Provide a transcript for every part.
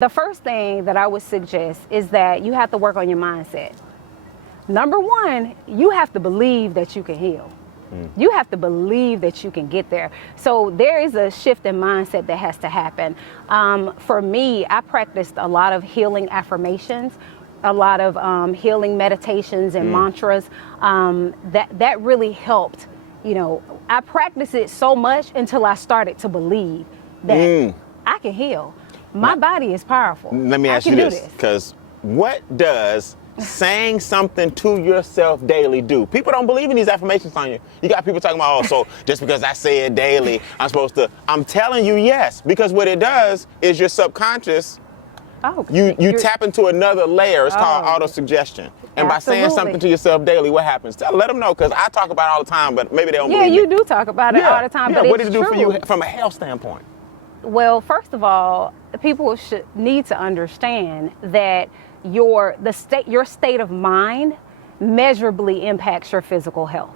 The first thing that I would suggest is that you have to work on your mindset. Number one, you have to believe that you can heal. You have to believe that you can get there. So there is a shift in mindset that has to happen. For me, I practiced a lot of healing affirmations, a lot of healing meditations and mantras. That really helped. You know, I practiced it so much until I started to believe that I can heal. My body is powerful. Let me ask you this, because what does saying something to yourself daily do? People don't believe in these affirmations on you. You got people talking about, oh, so just because I say it daily, I'm supposed to. I'm telling you, yes, because what it does is your subconscious, you tap into another layer. It's called auto-suggestion. And by saying something to yourself daily, what happens? Let them know, because I talk about it all the time, but maybe they don't believe me. Yeah, you do talk about it all the time, but what it's did it do true. for you from a health standpoint? Well, first of all, people should need to understand that your state of mind measurably impacts your physical health.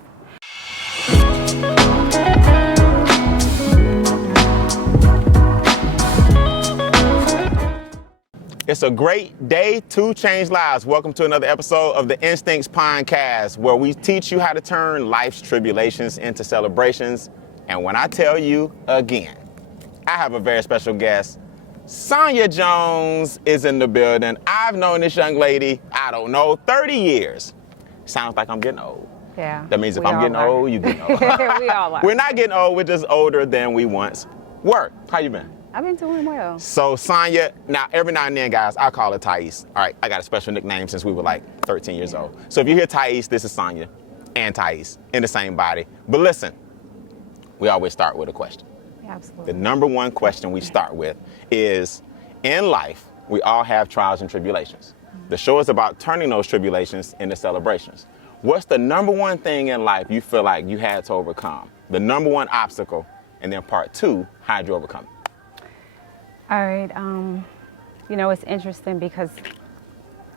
It's a great day to change lives. Welcome to another episode of the Instincts Pondcast, where we teach you how to turn life's tribulations into celebrations. And when I tell you again, I have a very special guest. Sonya Jones is in the building. I've known this young lady, 30 years. Sounds like I'm getting old. Yeah. That means if I'm getting old, you getting old. We all are. We're not getting old, we're just older than we once were. How you been? I've been doing well. So Sonya, now every now and then, guys, I call her Thais. All right, I got a special nickname since we were like 13 years old. So if you hear Thais, this is Sonya and Thais in the same body. But listen, we always start with a question. Absolutely. The number one question we start with is, in life, we all have trials and tribulations. The show is about turning those tribulations into celebrations. What's the number one thing in life you feel like you had to overcome? The number one obstacle, and then part two, how'd you overcome it? All right. You know, it's interesting because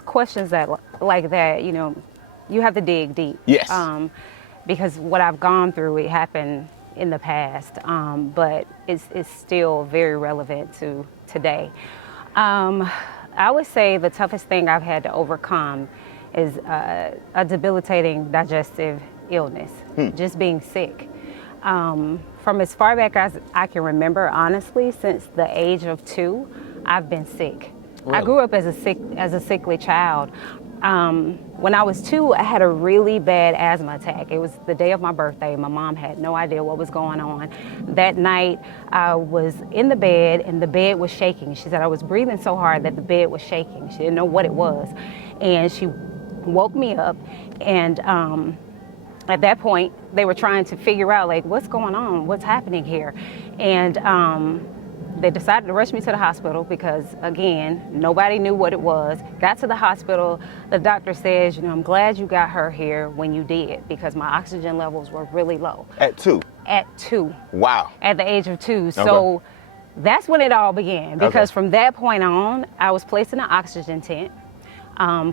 questions like that, you know, you have to dig deep. Yes. Because what I've gone through, it happened in the past, but it's still very relevant to today. I would say the toughest thing I've had to overcome is a debilitating digestive illness, just being sick. From as far back as I can remember, honestly, since the age of 2, I've been sick. Really? I grew up as a sickly child. When I was 2, I had a really bad asthma attack. It was the day of my birthday. My mom had no idea what was going on. That night, I was in the bed, and the bed was shaking. She said I was breathing so hard that the bed was shaking. She didn't know what it was. And she woke me up, and at that point, they were trying to figure out, like, what's going on? What's happening here? And they decided to rush me to the hospital because, again, nobody knew what it was. Got to the hospital. The doctor says, you know, I'm glad you got her here when you did, because my oxygen levels were really low. At 2? At 2. Wow. At the age of 2. Okay. So that's when it all began, because from that point on, I was placed in an oxygen tent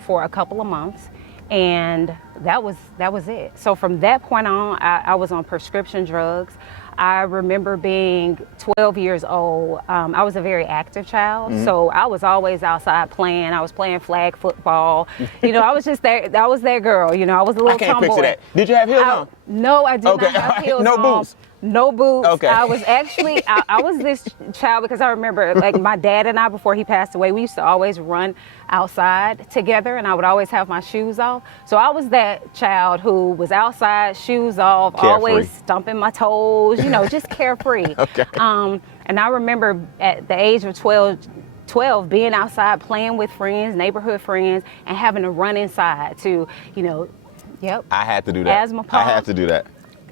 for a couple of months. And that was it. So from that point on, I was on prescription drugs. I remember being 12 years old. I was a very active child, so I was always outside playing. I was playing flag football. You know, I was just there. I was that girl. You know, I was a little tomboy. I can't picture that. Did you have heels on? No, I did not have heels on. No boots? No boots. Okay. I was actually, I was this child because I remember, like, my dad and I, before he passed away, we used to always run outside together, and I would always have my shoes off. So I was that child who was outside, shoes off, Carefree. Always stumping my toes, you know, just carefree. Okay. And I remember at the age of 12 being outside playing with friends, neighborhood friends, and having to run inside to, you know, I had to do that. Asthma pump. I had to do that.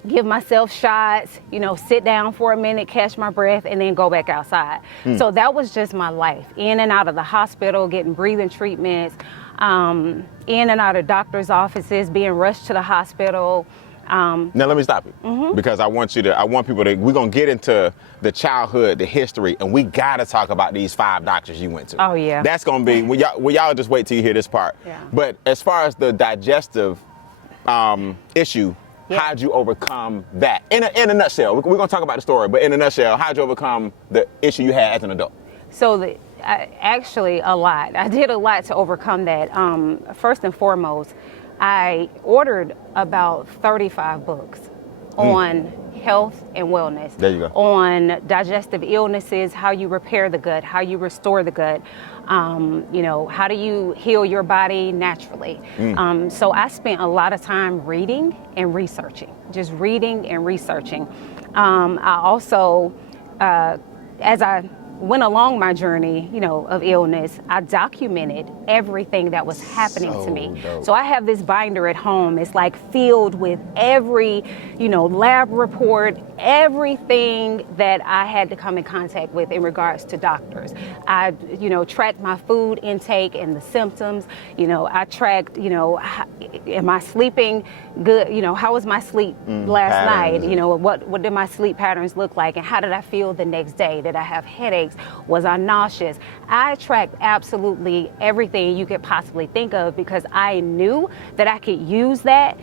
Give myself shots, you know, sit down for a minute, catch my breath, and then go back outside. So that was just my life. In and out of the hospital, getting breathing treatments, in and out of doctor's offices, being rushed to the hospital. Now let me stop you, because I want people to, we're going to get into the childhood, the history, and we got to talk about these 5 doctors you went to. Oh, yeah. That's going to be, y'all just wait till you hear this part. Yeah. But as far as the digestive issue, how'd you overcome that? In a nutshell, we're going to talk about the story, but in a nutshell, how'd you overcome the issue you had as an adult? So Actually, a lot. I did a lot to overcome that. First and foremost, I ordered about 35 books on health and wellness. There you go. On digestive illnesses, how you repair the gut, how you restore the gut, how do you heal your body naturally. So I spent a lot of time reading and researching, just reading and researching. I also, as I went along my journey, of illness, I documented everything that was happening to me. Dope. So I have this binder at home. It's like filled with every, lab report, everything that I had to come in contact with in regards to doctors. I, tracked my food intake and the symptoms. I tracked, am I sleeping good? How was my sleep last patterns. night? What did my sleep patterns look like? And how did I feel the next day? Did I have headaches? Was I nauseous? I tracked absolutely everything you could possibly think of because I knew that I could use that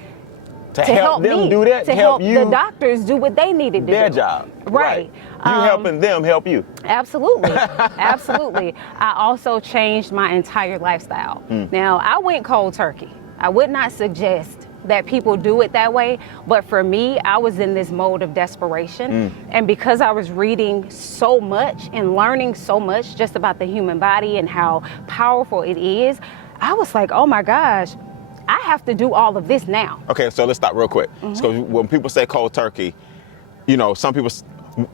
to help them me, do that, to help you the doctors do what they needed to their do. job. Right. You helping them help you. Absolutely. Absolutely. I also changed my entire lifestyle. Now, I went cold turkey. I would not suggest that people do it that way, but for me, I was in this mode of desperation. And because I was reading so much and learning so much just about the human body and how powerful it is, I was like, oh my gosh, I have to do all of this now. Okay, so let's stop real quick. So when people say cold turkey, some people,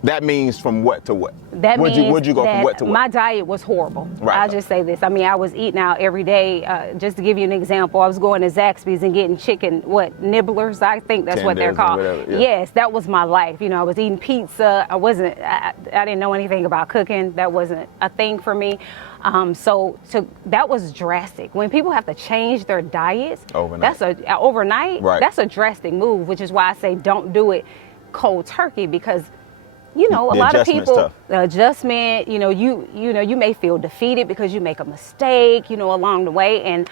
that means from what to what? That would means you go that from what to what? my diet was horrible. Right. I'll just say this. I mean, I was eating out every day. Just to give you an example, I was going to Zaxby's and getting chicken, nibblers? I think that's what they're Tenders or called. whatever, yeah. Yes, that was my life. I was eating pizza. I didn't know anything about cooking. That wasn't a thing for me. So that was drastic. When people have to change their diets, overnight. Right. That's a drastic move, which is why I say don't do it cold turkey because a lot of people, the adjustment, you may feel defeated because you make a mistake, along the way. And,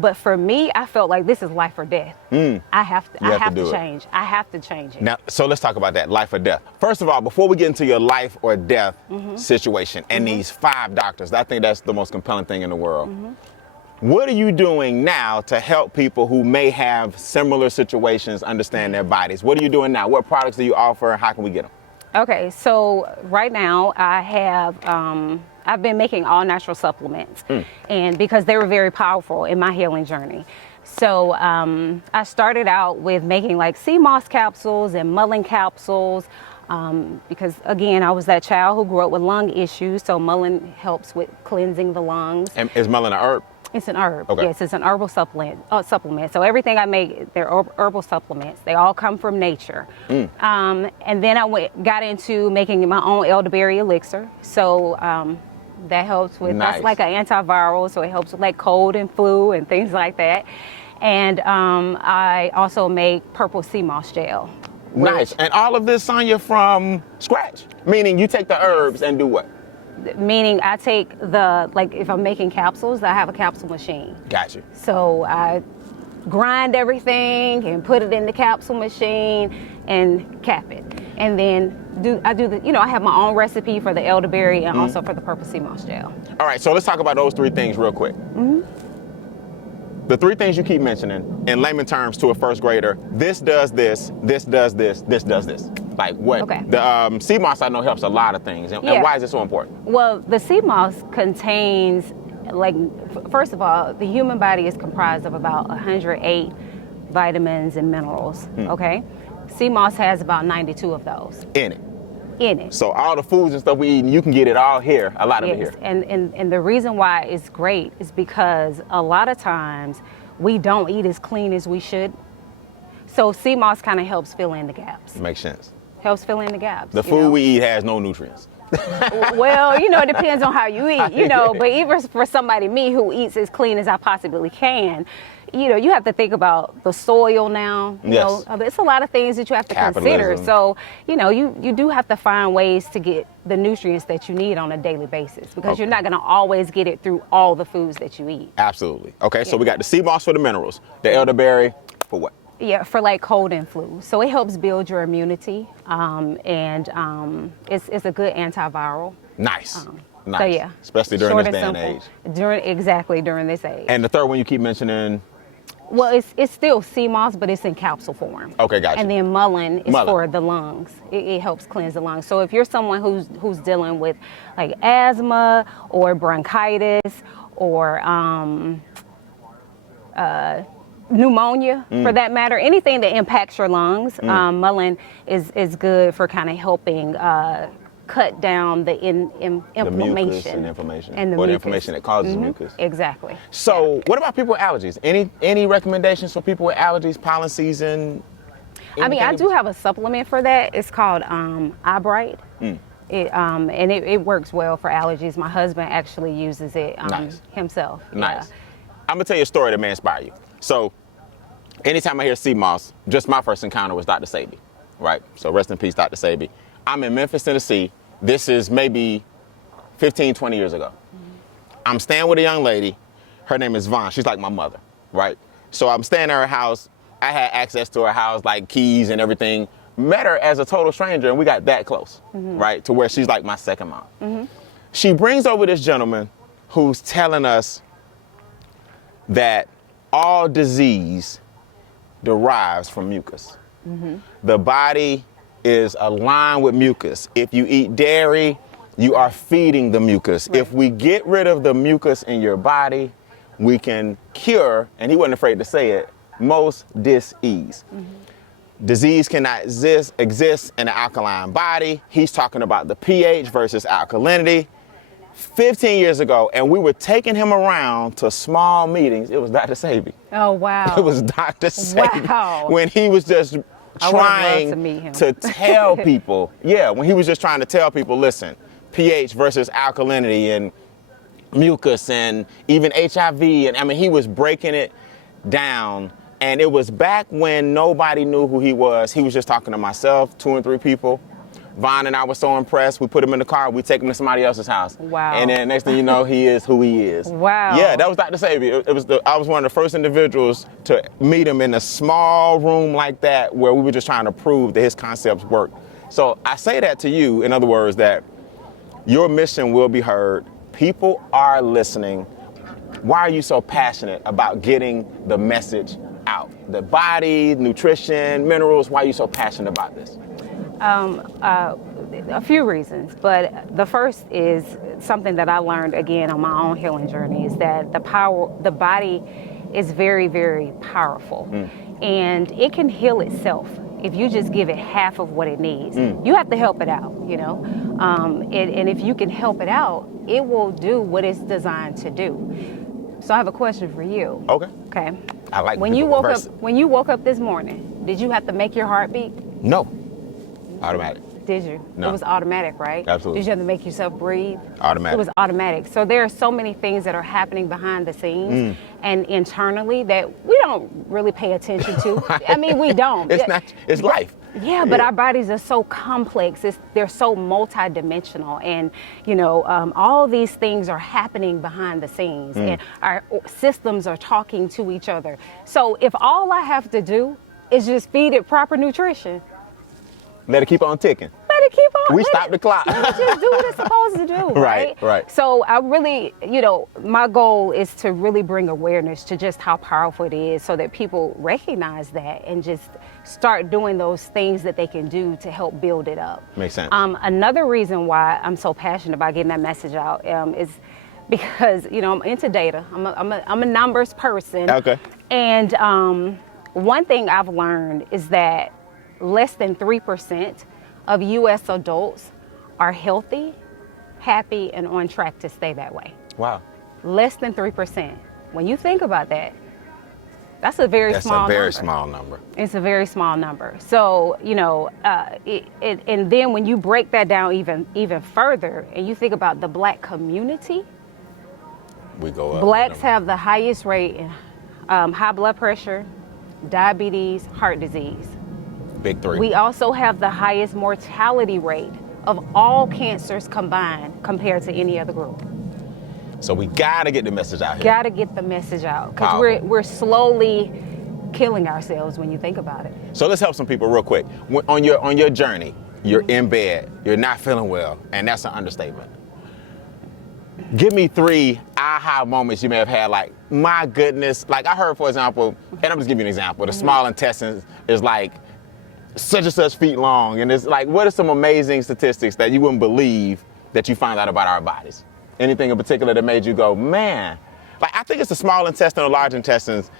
but for me, I felt like this is life or death. I have to change. I have to change it. Now, so let's talk about that, life or death. First of all, before we get into your life or death situation and these 5 doctors, I think that's the most compelling thing in the world. What are you doing now to help people who may have similar situations understand their bodies? What are you doing now? What products do you offer? How can we get them? Okay, so right now I have, I've been making all natural supplements and because they were very powerful in my healing journey. So I started out with making like sea moss capsules and mullein capsules because again, I was that child who grew up with lung issues. So mullein helps with cleansing the lungs. And is mullein an herb? It's an herb. Okay. Yes, it's an herbal supplement. So everything I make, they're herbal supplements. They all come from nature. And then I got into making my own elderberry elixir. So that helps with, Nice. That's like an antiviral. So it helps with like cold and flu and things like that. And I also make purple sea moss gel. Nice. And all of this, Sonya, from scratch? Meaning you take the herbs and do what? Meaning I take if I'm making capsules, I have a capsule machine. Gotcha. So I grind everything and put it in the capsule machine and cap it. And then I have my own recipe for the elderberry and also for the purple sea moss gel. All right, so let's talk about those 3 things real quick. The 3 things you keep mentioning, in layman terms to a first grader, this does this, this does this, this does this. Like what? Okay. The sea moss I know helps a lot of things. And why is it so important? Well, the sea moss contains, first of all, the human body is comprised of about 108 vitamins and minerals, okay? Sea moss has about 92 of those. In it. it. So all the foods and stuff we eat, you can get it all here, a lot of it here. And the reason why it's great is because a lot of times we don't eat as clean as we should. So sea moss kind of helps fill in the gaps. Makes sense. Helps fill in the gaps. The food we eat has no nutrients. Well, it depends on how you eat, but even for somebody, me, who eats as clean as I possibly can, you have to think about the soil now. Yes. It's a lot of things that you have to consider. So, you do have to find ways to get the nutrients that you need on a daily basis because you're not going to always get it through all the foods that you eat. Absolutely. Okay, so we got the sea moss for the minerals, the elderberry for what? Yeah, for like cold and flu. So it helps build your immunity, and it's a good antiviral. Nice. Nice. So yeah. Especially during Short this day and simple. age. During this age. And the third one you keep mentioning? Well, it's still sea moss, but it's in capsule form. Okay, gotcha. And then mullein is for the lungs. It helps cleanse the lungs. So if you're someone who's dealing with like asthma or bronchitis or pneumonia, for that matter, anything that impacts your lungs, mullein is good for kind of helping cut down the inflammation. The inflammation. And the or the mucus. inflammation that causes mucus. Exactly. So what about people with allergies? Any recommendations for people with allergies, pollen season? I mean, I do have a supplement for that. It's called iBright. It works well for allergies. My husband actually uses it himself. Nice. Yeah. I'm gonna tell you a story that may inspire you. So anytime I hear sea moss, just my first encounter was Dr. Sabi, right? So rest in peace, Dr. Sabi. I'm in Memphis, Tennessee. This is maybe 15, 20 years ago. I'm staying with a young lady. Her name is Vaughn. She's like my mother, right? So I'm staying at her house. I had access to her house, like keys and everything. Met her as a total stranger, and we got that close, right? To where she's like my second mom. She brings over this gentleman who's telling us that all disease derives from mucus. The body is aligned with mucus. If you eat dairy, you are feeding the mucus. Right. If we get rid of the mucus in your body, we can cure, and he wasn't afraid to say it, most dis-ease. Disease cannot exist in an alkaline body. He's talking about the pH versus alkalinity. 15 years ago, and we were taking him around to small meetings. It was Dr. Sabi. Oh, wow. It was Dr. Sabi. Wow. When he was just trying to tell people, when he was just trying to tell people, listen, pH versus alkalinity and mucus and even HIV. And I mean, he was breaking it down. And it was back when nobody knew who he was. He was just talking to myself, 2 and 3 people. Vaughn and I were so impressed. We put him in the car. We take him to somebody else's house. Wow. And then next thing you know, he is who he is. Wow. Yeah, that was Dr. Sabi. I was one of the first individuals to meet him in a small room like that where we were just trying to prove that his concepts work. So I say that to you, in other words, that your mission will be heard. People are listening. Why are you so passionate about getting the message out? The body, nutrition, minerals, why are you so passionate about this? A few reasons, but the first is something that I learned again on my own healing journey is that the body is very, very powerful, and it can heal itself if you just give it half of what it needs. You have to help it out, you know, and if you can help it out, it will do what it's designed to do. So I have a question for you. Okay. I like when you woke up this morning, did you have to make your heart beat? No. Automatic. Did you? No. It was automatic, right? Absolutely. Did you have to make yourself breathe? Automatic. It was automatic. So there are so many things that are happening behind the scenes and internally that we don't really pay attention to. I mean, we don't. It's life. Yeah, but our bodies are so complex. They're so multidimensional, and you know, all these things are happening behind the scenes, and our systems are talking to each other. So if all I have to do is just feed it proper nutrition, let it keep on ticking. Let it keep on. We stop the clock. Just do what it's supposed to do, right? Right. So I really, you know, my goal is to really bring awareness to just how powerful it is so that people recognize that and just start doing those things that they can do to help build it up. Makes sense. Another reason why I'm so passionate about getting that message out is because, you know, I'm into data. I'm a numbers person. Okay. And one thing I've learned is that less than 3% of U.S. adults are healthy, happy, and on track to stay that way. Wow. Less than 3%. When you think about that, that's a very small number. That's a very small number. It's a very small number. So, you know, and then when you break that down even further, and you think about the Black community, we go up. Blacks have the highest rate in high blood pressure, diabetes, heart disease. Big 3. We also have the highest mortality rate of all cancers combined compared to any other group. So we gotta get the message out here. Gotta get the message out, because we're slowly killing ourselves when you think about it. So let's help some people real quick. On your journey, you're in bed, you're not feeling well, and that's an understatement. Give me 3 aha moments you may have had, like, my goodness. Like, I heard, for example, and I'm just giving you an example, the small intestine is like such and such feet long. And it's like, what are some amazing statistics that you wouldn't believe that you find out about our bodies? Anything in particular that made you go, man? Like, I think it's the small intestine or large intestines.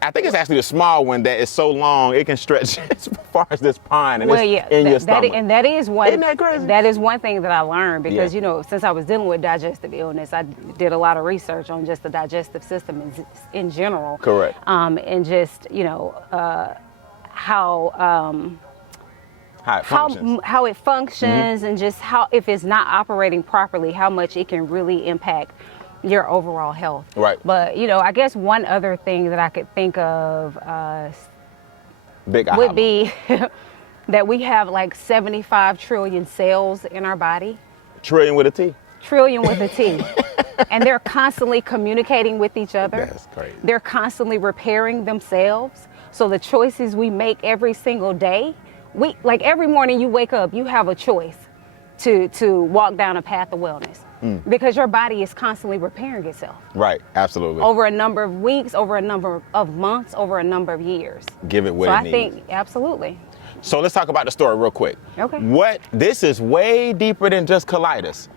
I think it's actually the small one that is so long it can stretch as far as this pond and it's in your stomach. That is one. Isn't that crazy? That is one thing that I learned because since I was dealing with digestive illness, I did a lot of research on just the digestive system in general. Correct. And just how it functions and just how, if it's not operating properly, how much it can really impact your overall health. Right. But I guess one other thing that I could think of would be that we have like 75 trillion cells in our body. Trillion with a T. Trillion with a T. And they're constantly communicating with each other. That's crazy. They're constantly repairing themselves. So the choices we make every single day, like every morning you wake up, you have a choice to walk down a path of wellness. Because your body is constantly repairing itself. Right, absolutely. Over a number of weeks, over a number of months, over a number of years. Give it what it needs. So I think, absolutely. So let's talk about the story real quick. Okay. This is way deeper than just colitis.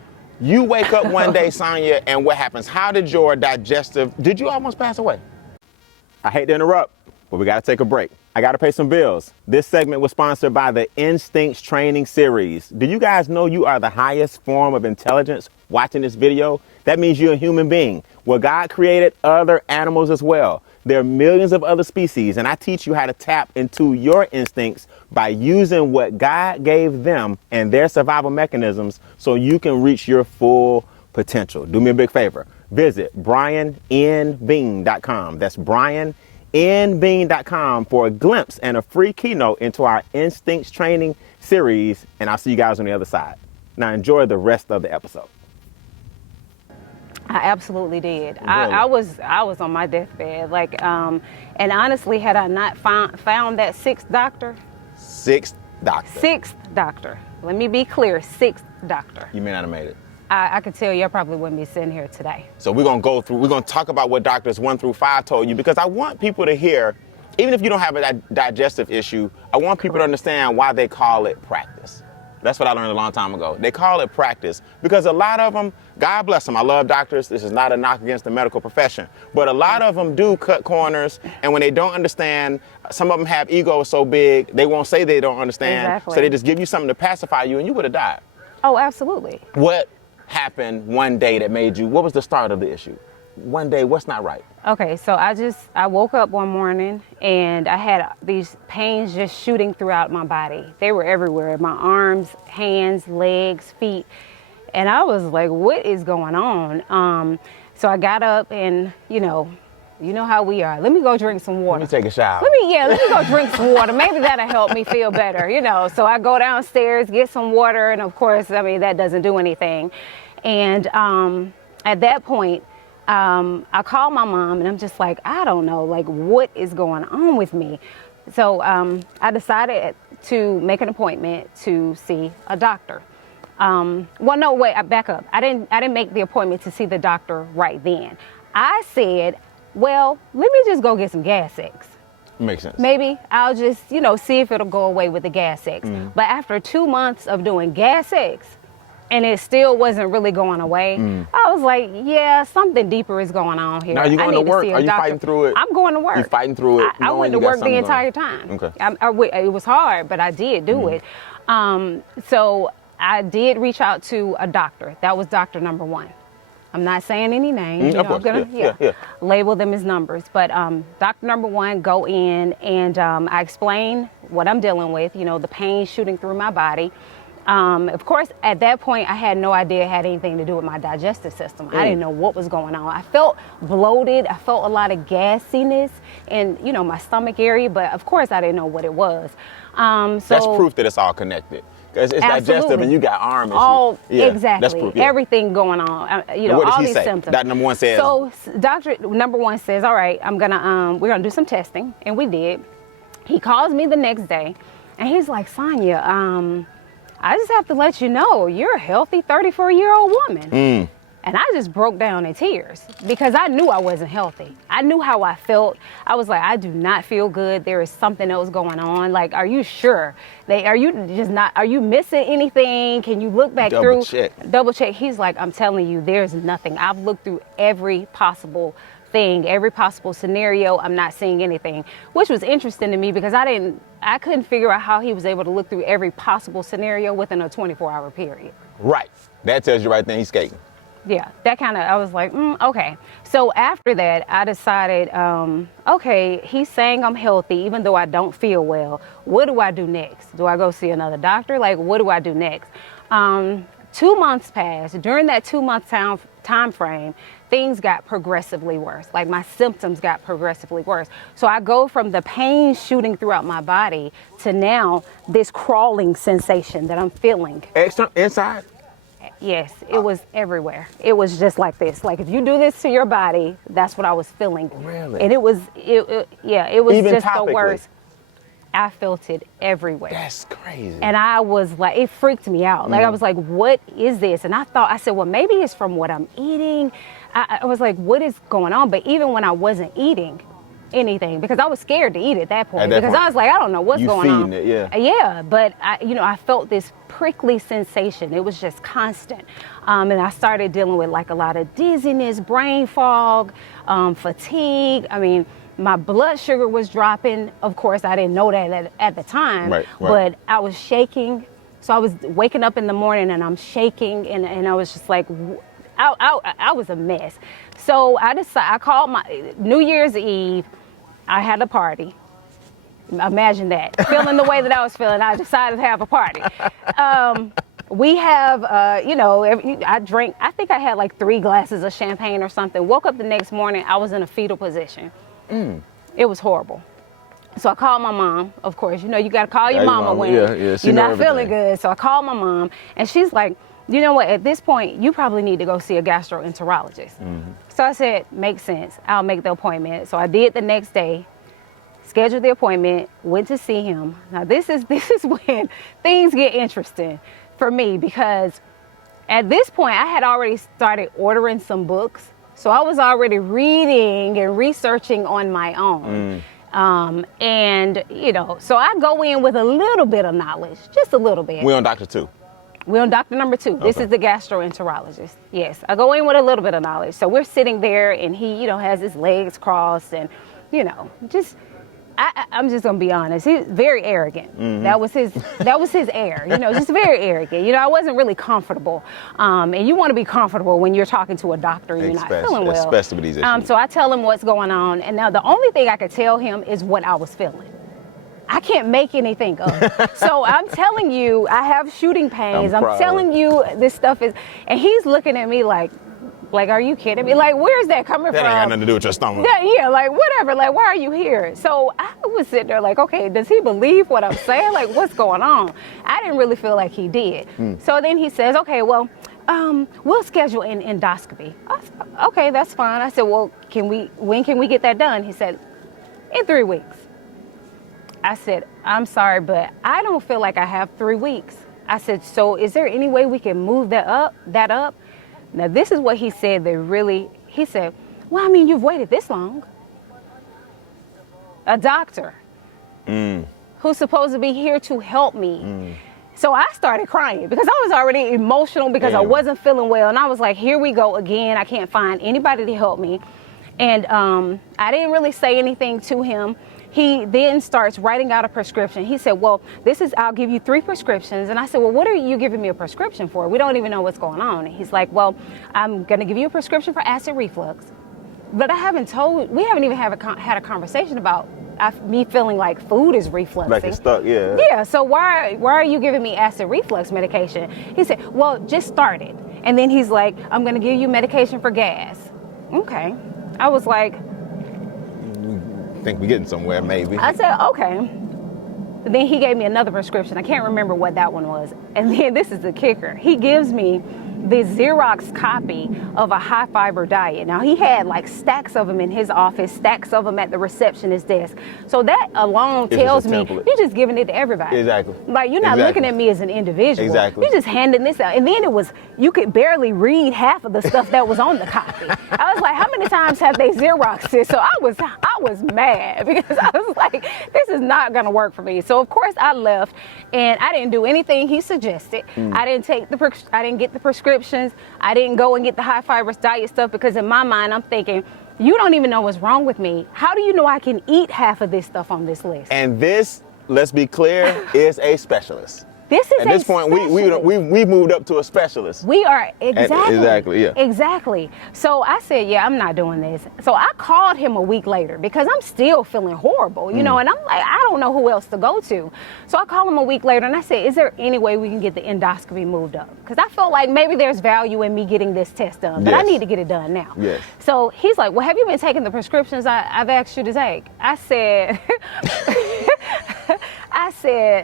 You wake up one day, Sonya, and what happens? How did your digestive, did you almost pass away? I hate to interrupt, but we got to take a break. I got to pay some bills. This segment was sponsored by the Instincts Training Series. Do you guys know you are the highest form of intelligence watching this video? That means you're a human being. Well, God created other animals as well. There are millions of other species, and I teach you how to tap into your instincts by using what God gave them and their survival mechanisms so you can reach your full potential. Do me a big favor. Visit briannbean.com. That's briannbean.com for a glimpse and a free keynote into our Instincts Training Series, and I'll see you guys on the other side. Now enjoy the rest of the episode. I absolutely did. Really? I was on my deathbed, and honestly, had I not found that sixth doctor. Sixth doctor. Let me be clear, sixth doctor. You may not have made it. I could tell you I probably wouldn't be sitting here today. So we're going to talk about what doctors 1 through 5 told you, because I want people to hear, even if you don't have a digestive issue, I want people to understand why they call it practice. That's what I learned a long time ago. They call it practice because a lot of them, God bless them, I love doctors. This is not a knock against the medical profession, but a lot of them do cut corners, and when they don't understand, some of them have egos so big, they won't say they don't understand. Exactly. So they just give you something to pacify you, and you would have died. Oh, absolutely. What happened one day that made you, what was the start of the issue? One day, what's not right? Okay, so I woke up one morning and I had these pains just shooting throughout my body. They were everywhere, my arms, hands, legs, feet. And I was like, what is going on? So I got up and, you know how we are. Let me go drink some water. Let me take a shower. Let me go drink some water. Maybe that'll help me feel better, So I go downstairs, get some water, and of course, that doesn't do anything. And at that point, I called my mom and I'm just like, I don't know, what is going on with me? So I decided to make an appointment to see a doctor. I back up. I didn't make the appointment to see the doctor right then. I said, well, let me just go get some gas X. Makes sense. Maybe I'll just, see if it'll go away with the gas X. But after 2 months of doing gas X, and it still wasn't really going away, I was like, yeah, something deeper is going on here. Now, are you going to work? Are you fighting through it? I'm going to work. You're fighting through it? I went to work the entire time. Okay. It was hard, but I did do it. So I did reach out to a doctor. That was doctor number 1. I'm not saying any names. Of course. I'm going to label them as numbers. But doctor number 1, go in, and I explain what I'm dealing with, the pain shooting through my body. Of course, at that point, I had no idea it had anything to do with my digestive system. I didn't know what was going on. I felt bloated. I felt a lot of gassiness in, my stomach area, but of course, I didn't know what it was. That's proof that it's all connected. It's digestive, and you got arm issues. Oh, yeah, exactly. That's proof, yeah. Everything going on. What all did he these say? symptoms. Doctor number 1 says. So doctor number 1 says, all right, we're gonna do some testing, and we did. He calls me the next day, and he's like, Sonya, I just have to let you know, you're a healthy 34-year-old woman. And I just broke down in tears because I knew I wasn't healthy. I knew how I felt. I was like, I do not feel good. There is something else going on. Like, are you sure? Are you missing anything? Can you look back through? Double check. He's like, I'm telling you, there's nothing. I've looked through every possible thing, every possible scenario. I'm not seeing anything, which was interesting to me because I couldn't figure out how he was able to look through every possible scenario within a 24-hour period. Right. That tells you right then he's skating. Yeah, that kind of, I was like, okay. So after that, I decided, okay, he's saying I'm healthy, even though I don't feel well. What do I do next? Do I go see another doctor? Like, what do I do next? 2 months passed. During that 2-month time frame, things got progressively worse. Like, my symptoms got progressively worse. So I go from the pain shooting throughout my body to now this crawling sensation that I'm feeling. Inside? Yes, it was everywhere. It was just like this. Like, if you do this to your body, that's what I was feeling. Really? And it was Even just topically? the worst. I felt it everywhere. That's crazy. And I was like, it freaked me out. Like, I was like, what is this? And I said, well, maybe it's from what I'm eating. I was like, what is going on? But even when I wasn't eating anything, because I was scared to eat at that point, I was like, I don't know what's going on. It, yeah. Yeah, but I felt this prickly sensation. It was just constant. And I started dealing with like a lot of dizziness, brain fog, fatigue. I mean, my blood sugar was dropping. Of course, I didn't know that at the time, right. But I was shaking. So I was waking up in the morning and I'm shaking, and I was just like, I was a mess. So I called my New Year's Eve. I had a party. Imagine that. Feeling the way that I was feeling, I decided to have a party. We have, I drank, I think I had like 3 glasses of champagne or something. Woke up the next morning, I was in a fetal position. It was horrible. So I called my mom. Of course, you got to call your mama when you're not feeling good. So I called my mom, and she's like, you know what, at this point, you probably need to go see a gastroenterologist. So I said, makes sense. I'll make the appointment. So I did the next day, scheduled the appointment, went to see him. Now this is when things get interesting for me, because at this point, I had already started ordering some books. So I was already reading and researching on my own. And, so I go in with a little bit of knowledge, just a little bit. We're on Dr. 2. We're on Dr. number 2. This is the gastroenterologist. Yes, I go in with a little bit of knowledge. So we're sitting there, and he, has his legs crossed, and, I'm just gonna be honest. He's very arrogant. That was his air. Just very arrogant. I wasn't really comfortable. And you want to be comfortable when you're talking to a doctor and you're not feeling well. Especially with these issues. So I tell him what's going on, and now the only thing I could tell him is what I was feeling. I can't make anything up. So I'm telling you, I have shooting pains. I'm telling you this stuff is, and he's looking at me like, are you kidding me? Like, where's that coming from? That ain't got nothing to do with your stomach. Yeah, like, whatever. Like, why are you here? So I was sitting there like, okay, does he believe what I'm saying? Like, what's going on? I didn't really feel like he did. So then he says, okay, well, we'll schedule an endoscopy. I said, okay, that's fine. I said, well, when can we get that done? He said, in 3 weeks. I said, I'm sorry, but I don't feel like I have 3 weeks. I said, so is there any way we can move that up? Now, this is what he said he said, well, I mean, you've waited this long. A doctor who's supposed to be here to help me. So I started crying because I was already emotional because I wasn't feeling well. And I was like, here we go again. I can't find anybody to help me. And I didn't really say anything to him. He then starts writing out a prescription. He said, well, I'll give you 3 prescriptions. And I said, well, what are you giving me a prescription for? We don't even know what's going on. And he's like, well, I'm going to give you a prescription for acid reflux. But we haven't even had a conversation about me feeling like food is refluxing. Like it's stuck, yeah. Yeah, so why are you giving me acid reflux medication? He said, well, just start it. And then he's like, I'm going to give you medication for gas. Okay. I was like, think we're getting somewhere, maybe. I said, okay. And then he gave me another prescription. I can't remember what that one was. And then this is the kicker. He gives me the Xerox copy of a high fiber diet. Now he had like stacks of them in his office, stacks of them at the receptionist desk. So that alone tells me you're just giving it to everybody. Exactly. Like you're not looking at me as an individual. Exactly. You're just handing this out. And then you could barely read half of the stuff that was on the copy. I was like, how many times have they Xeroxed it? So I was mad because I was like, this is not gonna work for me. So of course I left and I didn't do anything he suggested. I didn't get the prescriptions. I didn't go and get the high fiber diet stuff because in my mind I'm thinking, you don't even know what's wrong with me. How do you know I can eat half of this stuff on this list? And this, let's be clear, is a specialist. This is at this point, we moved up to a specialist. We are, exactly. Yeah. Exactly. So I said, yeah, I'm not doing this. So I called him a week later because I'm still feeling horrible, you know, and I'm like, I don't know who else to go to. So I called him a week later and I said, is there any way we can get the endoscopy moved up? Because I felt like maybe there's value in me getting this test done, but I need to get it done now. Yes. So he's like, well, have you been taking the prescriptions I've asked you to take? I said,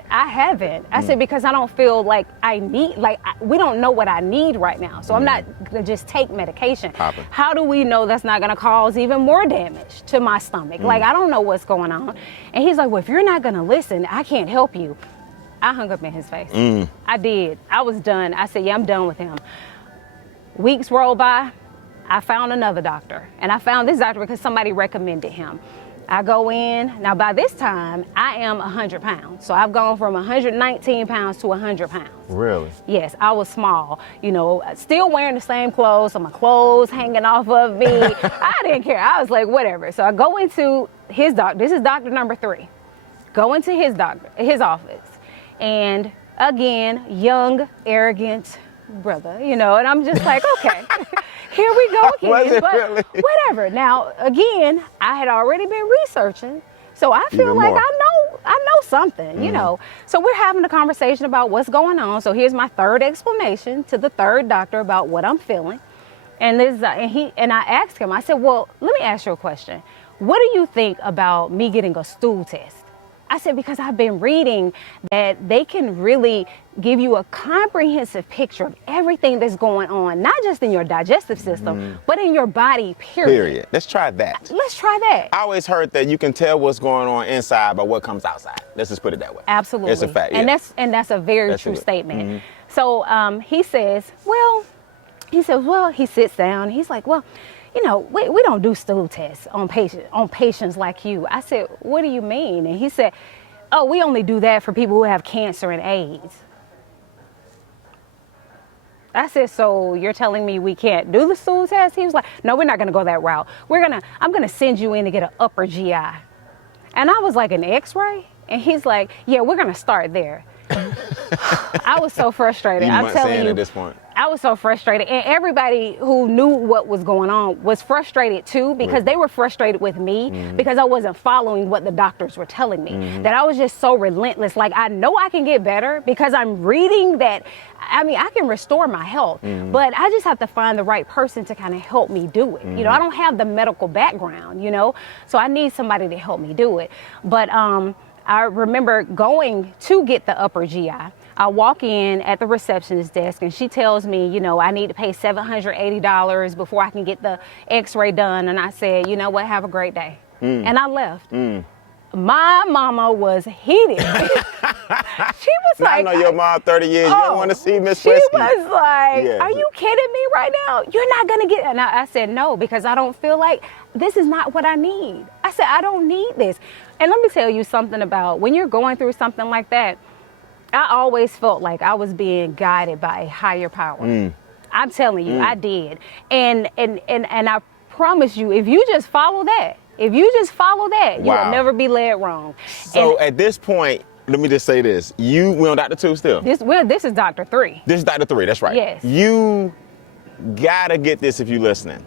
I haven't. I said, because I don't feel like I need, we don't know what I need right now. So I'm not going to just take medication. How do we know that's not going to cause even more damage to my stomach? Like, I don't know what's going on. And he's like, well, if you're not going to listen, I can't help you. I hung up in his face. I did. I was done. I said, yeah, I'm done with him. Weeks rolled by. I found another doctor. And I found this doctor because somebody recommended him. I go in. Now, by this time, I am 100 pounds. So I've gone from 119 pounds to 100 pounds. Really? Yes, I was small. You know, still wearing the same clothes, so my clothes hanging off of me. I didn't care. I was like, whatever. So I go into his doctor. This is doctor number 3. Go into his office. And again, young, arrogant brother, you know, and I'm just like, okay. Here we go again, but really? Whatever. Now, again, I had already been researching, so I feel like I know something, you know. So we're having a conversation about what's going on. So here's my third explanation to the third doctor about what I'm feeling, and I asked him. I said, well, let me ask you a question. What do you think about me getting a stool test? I said, because I've been reading that they can really give you a comprehensive picture of everything that's going on, not just in your digestive system, but in your body, period. Let's try that. Let's try that. I always heard that you can tell what's going on inside by what comes outside. Let's just put it that way. Absolutely. It's a fact. And that's a very true statement. So he says, he sits down. He's like, well, you know, we don't do stool tests on patients like you. I said, what do you mean? And he said, oh, we only do that for people who have cancer and AIDS. I said, so you're telling me we can't do the stool test? He was like, no, we're not going to go that route. I'm going to send you in to get an upper GI. And I was like, an x-ray? And he's like, yeah, we're going to start there. I was so frustrated. I'm telling you, at this point. I was so frustrated. And everybody who knew what was going on was frustrated too, because they were frustrated with me because I wasn't following what the doctors were telling me. That I was just so relentless. Like, I know I can get better because I'm reading that. I mean, I can restore my health, but I just have to find the right person to kind of help me do it. You know, I don't have the medical background, you know, so I need somebody to help me do it. But I remember going to get the upper GI. I walk in at the receptionist desk and she tells me, you know, I need to pay $780 before I can get the x-ray done. And I said, you know what, have a great day. And I left. My mama was heated. She was like, I know your mom 30 years. You don't want to see Miss She Whiskey. was like, are you kidding me right now? You're not going to get it. And I said, no, because I don't feel like this is not what I need. I said, I don't need this. And let me tell you something about when you're going through something like that, I always felt like I was being guided by a higher power. I'm telling you, I did. And I promise you, if you just follow that, you will never be led wrong. So at this point, let me just say this. We're on Dr. 2 still. This is Dr. 3. This is Dr. 3, that's right. Yes. You gotta get this if you're listening.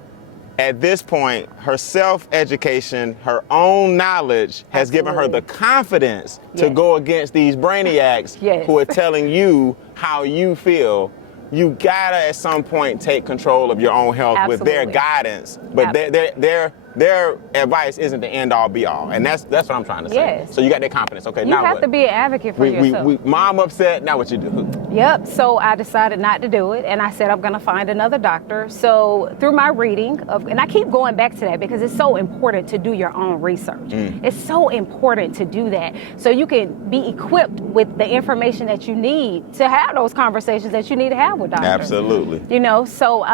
At this point, her self-education, her own knowledge has given her the confidence to go against these brainiacs who are telling you how you feel. You gotta at some point take control of your own health with their guidance. But they're their advice isn't the end all be all, and that's what I'm trying to say. Yes. So you got that confidence. Okay, You now have what? to be an advocate for yourself. Mom upset. Now what you do? Yep. So I decided not to do it, and I said I'm going to find another doctor. So through my reading and I keep going back to that because it's so important to do your own research. It's so important to do that so you can be equipped with the information that you need to have those conversations that you need to have with doctors. Absolutely. You know. So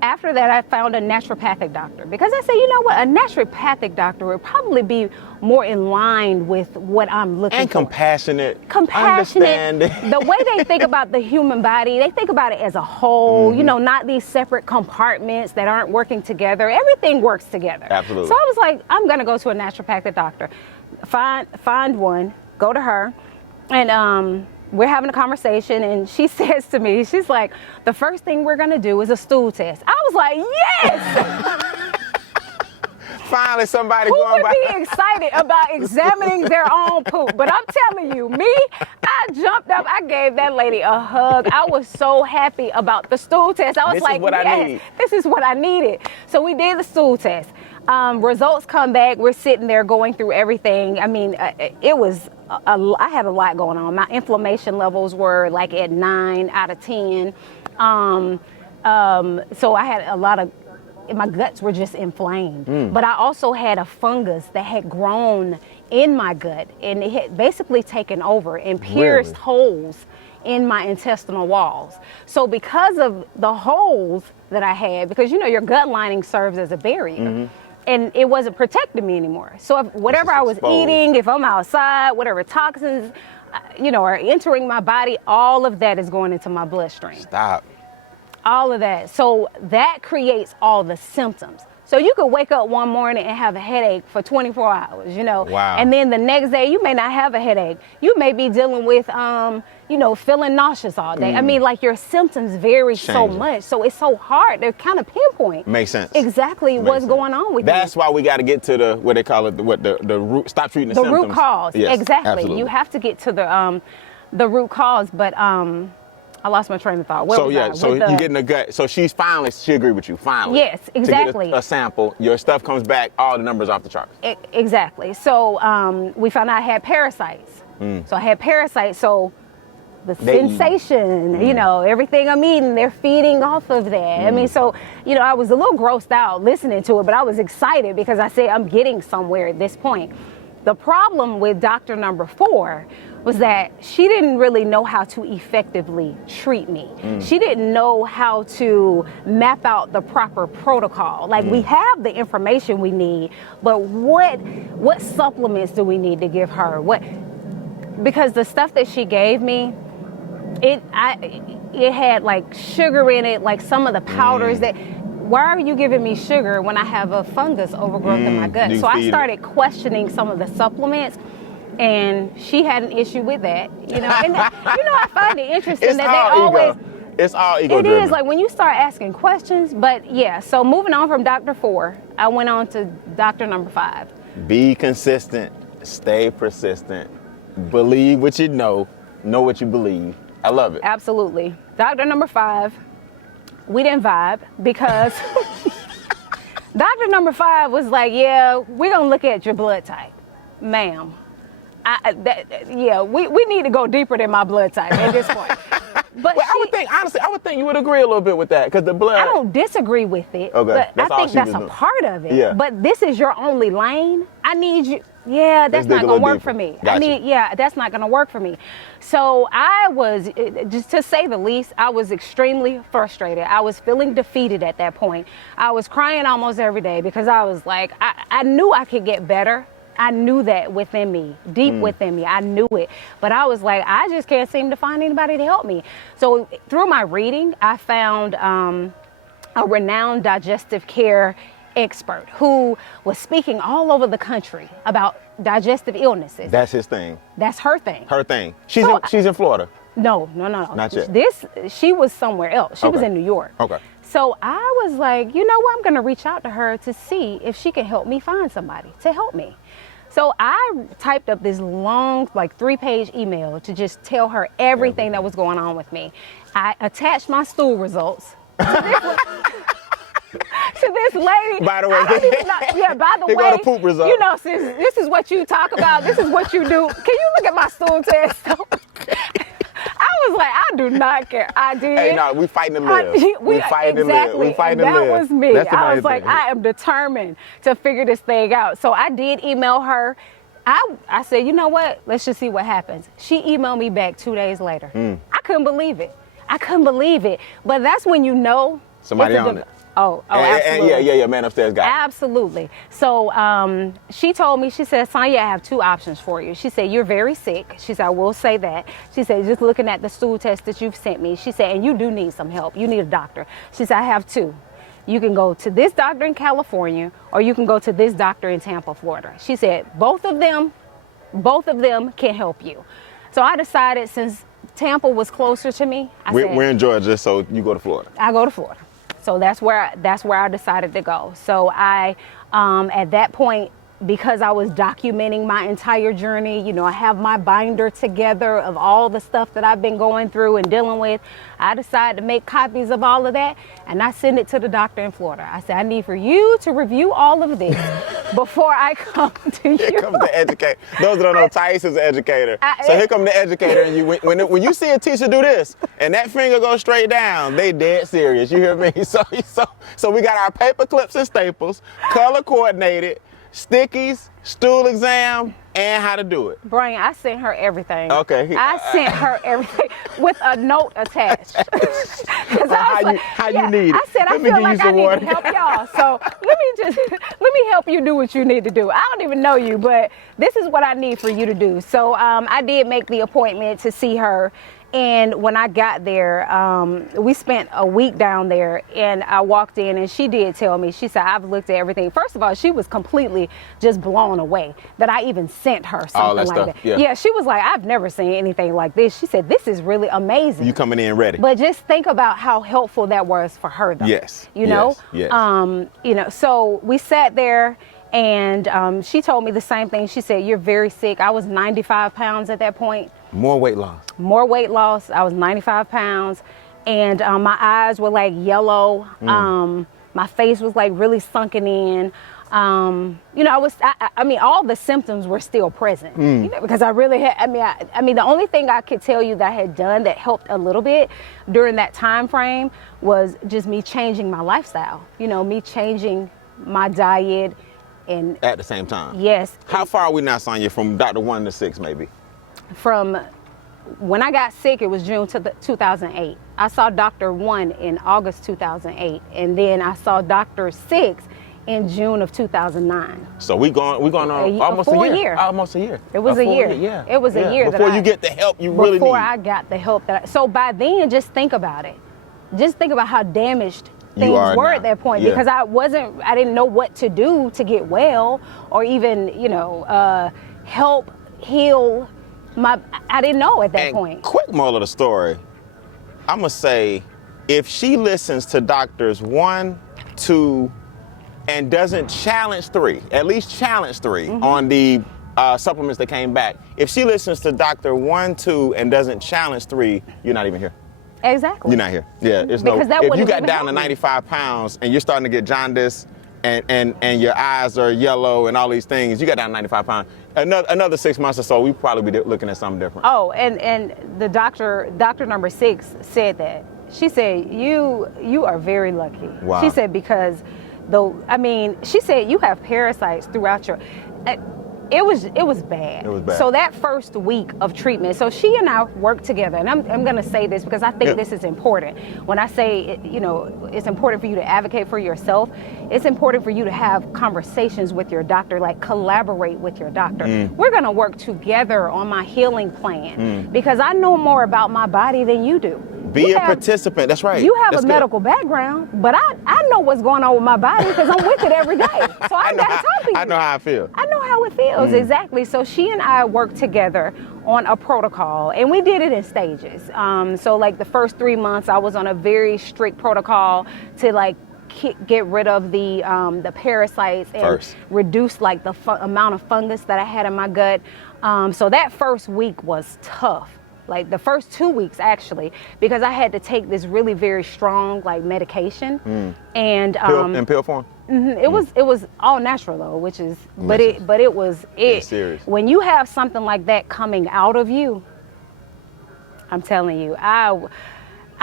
after that, I found a naturopathic doctor because I said, you know what, a naturopathic doctor would probably be more in line with what I'm looking for. And compassionate. Compassionate. The way they think about the human body, they think about it as a whole, you know, not these separate compartments that aren't working together. Everything works together. Absolutely. So I was like, I'm going to go to a naturopathic doctor. Find one, go to her, and we're having a conversation, and she says to me, she's like, the first thing we're gonna do is a stool test. I was like, yes! Finally somebody Who going would by. be excited about examining their own poop? But I'm telling you, I jumped up, I gave that lady a hug. I was so happy about the stool test. I was This is like, what I yes, need. this is what I needed. So we did the stool test. Results come back. We're sitting there going through everything. I mean, it was, I had a lot going on. My inflammation levels were like at 9 out of 10. So I had a lot of, my guts were just inflamed. But I also had a fungus that had grown in my gut, and it had basically taken over and pierced holes in my intestinal walls. So because of the holes that I had, because you know your gut lining serves as a barrier, and it wasn't protecting me anymore. So if whatever I was eating, if I'm outside, whatever toxins, you know, are entering my body, all of that is going into my bloodstream. Stop. All of that. So that creates all the symptoms. So you could wake up one morning and have a headache for 24 hours, you know. Wow. And then the next day you may not have a headache. You may be dealing with, you know, feeling nauseous all day. I mean, like your symptoms vary so Changing. much. So it's so hard to kind of pinpoint Makes sense. exactly Makes what's sense. going on with you. That's why we got to get to the, what they call it, the root, stop treating the The symptoms. root cause. Yes, Exactly. absolutely. You have to get to the root cause, but I lost my train of thought. Where So was yeah, I? so With you get in the gut. So she agreed with you, finally. Yes, exactly. To get a sample, your stuff comes back, all the numbers off the charts. Exactly. So we found out I had parasites. So I had parasites. So the sensation, you know, everything I'm eating, they're feeding off of that. I mean, so, you know, I was a little grossed out listening to it, but I was excited because I said I'm getting somewhere at this point. The problem with doctor number 4 was that she didn't really know how to effectively treat me. She didn't know how to map out the proper protocol. Like we have the information we need, but what supplements do we need to give her? Because the stuff that she gave me, it had like sugar in it, like some of the powders that. Why are you giving me sugar when I have a fungus overgrowth in my gut? So I started questioning some of the supplements, and she had an issue with that. You know, and you know, I find it interesting It's that all they always. ego. It's all ego It driven. is like when you start asking questions. But yeah, so moving on from Dr. 4, I went on to Dr. number 5. Be consistent, stay persistent, believe what you know what you believe. I love it. Absolutely. Dr. number 5, we didn't vibe because Dr. number 5 was like, yeah, we're going to look at your blood type. Ma'am, we need to go deeper than my blood type at this point. But Well, I would think you would agree a little bit with that, because the blood. I don't disagree with it, Okay, but I think she that's was a doing. part of it. Yeah. But this is your only lane. I need you. Yeah, that's Let's dig not a gonna little work deeper. for me. Gotcha. That's not gonna work for me. So I was, just to say the least, I was extremely frustrated. I was feeling defeated at that point. I was crying almost every day because I was like, I knew I could get better. I knew that within me, deep within me. I knew it. But I was like, I just can't seem to find anybody to help me. So through my reading, I found a renowned digestive care expert who was speaking all over the country about digestive illnesses. That's his thing. That's her thing. Her thing. She's in Florida. No. Not yet. She was somewhere else. She was Okay. in New York. Okay. So I was like, you know what? I'm going to reach out to her to see if she can help me find somebody to help me. So I typed up this long, like 3-page email to just tell her everything that was going on with me. I attached my stool results. to this lady. By the way, I don't even know, yeah, by the here way, go the poop result. you know, since this is what you talk about, this is what you do. Can you look at my stool test? I was like, I do not care. I did. Hey, no, we fighting to live. We fighting to live. We fighting to live. That was me. That's the I main was like, thing. I am determined to figure this thing out. So I did email her. I said, you know what? Let's just see what happens. She emailed me back 2 days later. I couldn't believe it. I couldn't believe it. But that's when you know. Somebody on it. Absolutely. Yeah, man upstairs got it. Absolutely. So she told me, she said, Sonya, I have 2 options for you. She said, you're very sick. She said, I will say that. She said, just looking at the stool test that you've sent me. She said, and you do need some help. You need a doctor. She said, I have 2. You can go to this doctor in California, or you can go to this doctor in Tampa, Florida. She said, both of them can help you. So I decided, since Tampa was closer to me, We're in Georgia, so you go to Florida. I go to Florida. So that's where I decided to go. So I, at that point, because I was documenting my entire journey, you know, I have my binder together of all the stuff that I've been going through and dealing with. I decided to make copies of all of that, and I sent it to the doctor in Florida. I said, I need for you to review all of this before I come to you. Here comes the educator. Those that don't know, Thais is an educator. So here comes the educator, and when you see a teacher do this, and that finger goes straight down, they dead serious. You hear me? So we got our paper clips and staples, color coordinated, stickies, stool exam, and how to do it. Brian, I sent her everything. Okay. I sent her everything with a note attached. How you need it. I said, I feel like I need to help y'all. So let me help you do what you need to do. I don't even know you, but this is what I need for you to do. So I did make the appointment to see her. And when I got there, we spent a week down there, and I walked in, and she did tell me, she said, I've looked at everything. First of all, she was completely just blown away that I even sent her something like that. Yeah, she was like, I've never seen anything like this. She said, this is really amazing. You coming in ready. But just think about how helpful that was for her, though. Yes. You know? Yes. You know, so we sat there, and she told me the same thing. She said, you're very sick. I was 95 pounds at that point. More weight loss. More weight loss. I was 95 pounds, and my eyes were like yellow. My face was like really sunken in. You know, I mean, all the symptoms were still present. You know, because I really had. I mean, the only thing I could tell you that I had done that helped a little bit during that time frame was just me changing my lifestyle. You know, me changing my diet, and at the same time. Yes. How far are we now, Sonya, from Dr. 1 to 6, maybe? From when I got sick, it was June 2008. I saw Dr. 1 in August 2008, and then I saw Dr. 6 in June of 2009. So we going on almost a year. Almost a year. It was a year. Yeah. It was a year. Before you get the help you really need. Before I got the help so by then, just think about it. Just think about how damaged things were at that point, because I didn't know what to do to get well, or even, you know, help heal I didn't know at that point. Quick moral of the story, I'm gonna say, if she listens to doctors 1, 2, and doesn't challenge 3, at least challenge 3 on the supplements that came back. If she listens to Dr. 1, 2, and doesn't challenge 3, you're not even here. Exactly. You're not here. Yeah, it's because no. If you got down to 95 pounds and you're starting to get jaundice, and your eyes are yellow and all these things, you got down to 95 pounds. Another 6 months or so, we probably be looking at something different. Oh, and the doctor number 6 said that. She said, you are very lucky. Wow. She said, because she said you have parasites throughout your. It was bad. It was bad. So that first week of treatment, so she and I worked together, and I'm going to say this because I think this is important. When I say, you know, it's important for you to advocate for yourself, it's important for you to have conversations with your doctor, like collaborate with your doctor. We're going to work together on my healing plan because I know more about my body than you do. Be a participant. That's right. You have a medical background, but I know what's going on with my body because I'm with it every day. So I got to talk to you. I know how I feel. I know how it feels, exactly. So she and I worked together on a protocol, and we did it in stages. So like the first 3 months, I was on a very strict protocol to like get rid of the parasites and reduce like the amount of fungus that I had in my gut. So that first week was tough. like the first 2 weeks actually, because I had to take this really very strong like medication, and in pill form. it was all natural though, which is but it was serious. when you have something like that coming out of you, I'm telling you,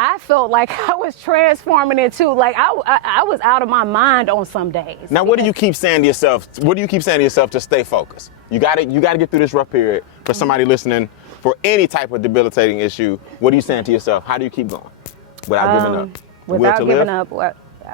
I felt like I was transforming into, like I was out of my mind on some days. Now, what do you keep saying to yourself? What do you keep saying to yourself to stay focused? You got to get through this rough period. For somebody listening, for any type of debilitating issue, what are you saying to yourself? How do you keep going without giving up? Without giving up,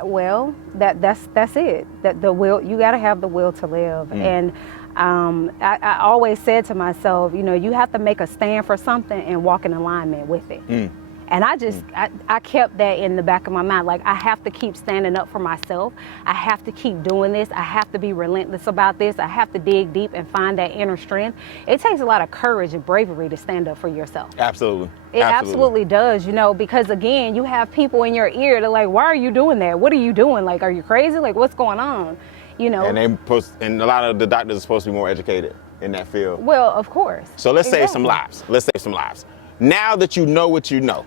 well, that's it. That the will, you got to have the will to live. And I always said to myself, you know, you have to make a stand for something and walk in alignment with it. And I kept that in the back of my mind. Like, I have to keep standing up for myself. I have to keep doing this. I have to be relentless about this. I have to dig deep and find that inner strength. It takes a lot of courage and bravery to stand up for yourself. Absolutely. It absolutely does, you know, because again, you have people in your ear that are like, why are you doing that? What are you doing? Like, are you crazy? Like, what's going on? You know? And a lot of the doctors are supposed to be more educated in that field. Well, of course. So let's save some lives. Let's save some lives. Now that you know what you know,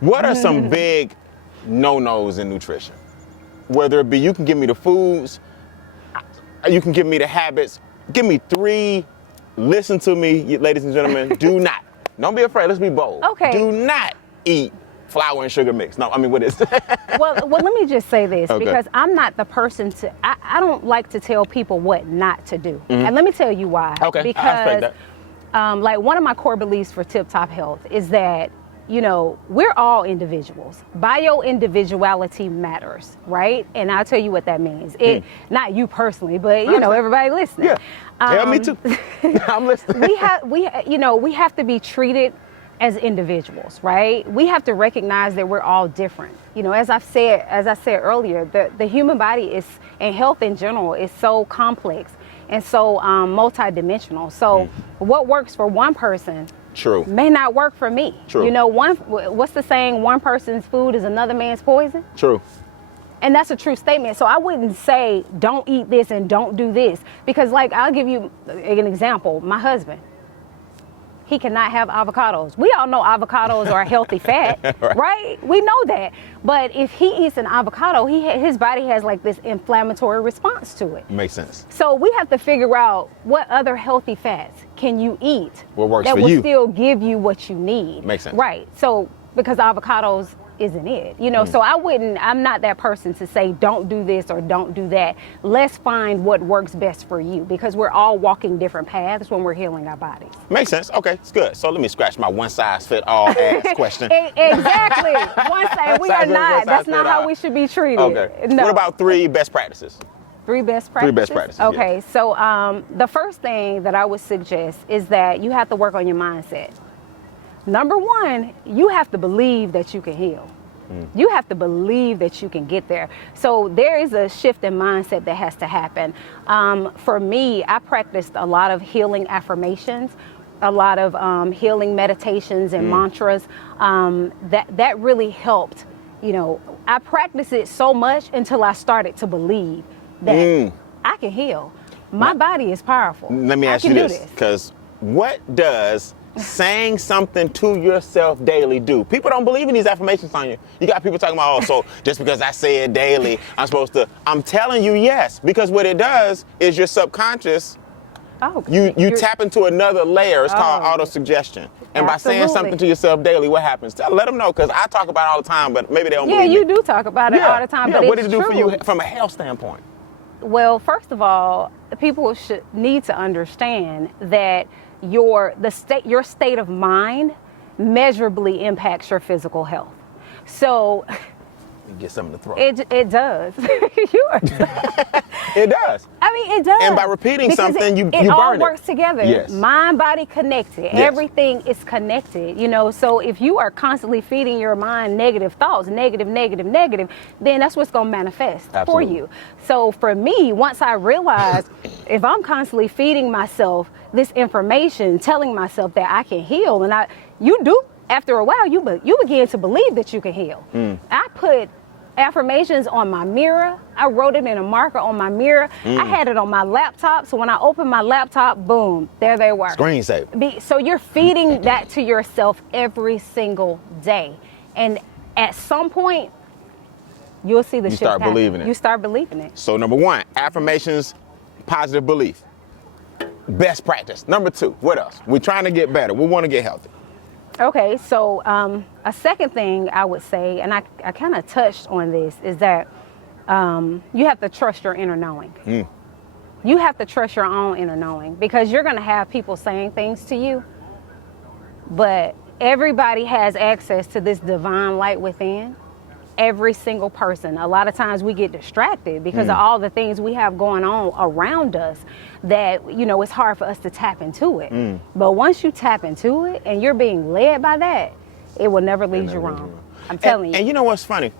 what are some big no-nos in nutrition? Whether it be, you can give me the foods, you can give me the habits, give me 3, listen to me, ladies and gentlemen, don't be afraid, let's be bold. Okay. Do not eat flour and sugar mix. No, I mean, what is it? well, let me just say this, Okay. because I'm not the person I don't like to tell people what not to do. And let me tell you why. Okay, because, I respect that. like, one of my core beliefs for Tip Top Health is that, you know, we're all individuals. Bio individuality matters, right? And I'll tell you what that means. Not you personally, but you know, everybody listening. Yeah. Tell me too. I'm listening. we have to be treated as individuals, right? We have to recognize that we're all different. You know, as I said earlier, the human body is, and health in general, is so complex and so multidimensional. So what works for one person may not work for me. True. You know, what's the saying? One person's food is another man's poison. True. And that's a true statement. So I wouldn't say don't eat this and don't do this, because, like, I'll give you an example. My husband, he cannot have avocados. We all know avocados are a healthy fat, right? We know that. But if he eats an avocado, his body has like this inflammatory response to it. Makes sense. So we have to figure out what other healthy fats can you eat what works that for will you. Still give you what you need. Makes sense. Right. So because avocados isn't it, you know, so I'm not that person to say don't do this or don't do that. Let's find what works best for you, because we're all walking different paths when we're healing our bodies. Makes sense. Okay, it's good. So let me scratch my one-size-fit-all ass question. Exactly. That's not how we should be treated. Okay. No. What about 3 best practices? 3 best practices? 3 best practices. Okay, so the first thing that I would suggest is that you have to work on your mindset. Number 1, you have to believe that you can heal. You have to believe that you can get there. So there is a shift in mindset that has to happen. For me, I practiced a lot of healing affirmations, a lot of healing meditations and mantras. That really helped. You know, I practiced it so much until I started to believe that I can heal. My body is powerful. Let me ask you this, because what does saying something to yourself daily do? People don't believe in these affirmations on you. You got people talking about, so just because I say it daily, I'm supposed to. I'm telling you, yes, because what it does is your subconscious, you tap into another layer. It's called auto-suggestion. And by saying something to yourself daily, what happens? Let them know, because I talk about it all the time, but maybe they don't believe me. Yeah, you do talk about it all the time, but what it's did it do true. for you from a health standpoint? Well, first of all, people need to understand that your state of mind measurably impacts your physical health. So get something to throw. It does. It does. I mean, it does. And by repeating something, you burn it. It all works together. Yes. Mind, body connected. Yes. Everything is connected. You know, so if you are constantly feeding your mind negative thoughts, negative, then that's what's going to manifest for you. So for me, once I realized if I'm constantly feeding myself this information, telling myself that I can heal, and after a while, you begin to believe that you can heal. I put affirmations on my mirror. I wrote it in a marker on my mirror. I had it on my laptop. So when I opened my laptop, boom, there they were. Screensaver. So you're feeding that to yourself every single day. And at some point, you'll see the You shit start happen. believing it. You start believing it. So number 1, affirmations, positive belief. Best practice. Number 2, what else? We're trying to get better. We want to get healthy. Okay, so a second thing I would say, and I kind of touched on this, is that you have to trust your inner knowing. You have to trust your own inner knowing, because you're going to have people saying things to you, but everybody has access to this divine light within. Every single person. A lot of times we get distracted because of all the things we have going on around us that, you know, it's hard for us to tap into it. But once you tap into it and you're being led by that, it will never lead you wrong. I'm telling you. And you know what's funny?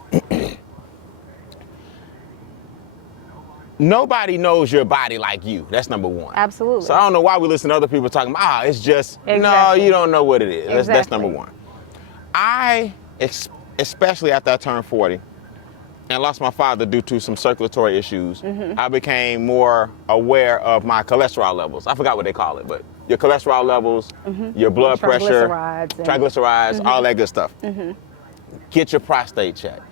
Nobody knows your body like you. That's number 1. Absolutely. So I don't know why we listen to other people talking about, it's just, no, Exactly. you don't know what it is. Exactly. That's number 1. Especially after I turned 40 and lost my father due to some circulatory issues, I became more aware of my cholesterol levels. I forgot what they call it, but your cholesterol levels, your blood pressure, triglycerides, all that good stuff. Get your prostate checked.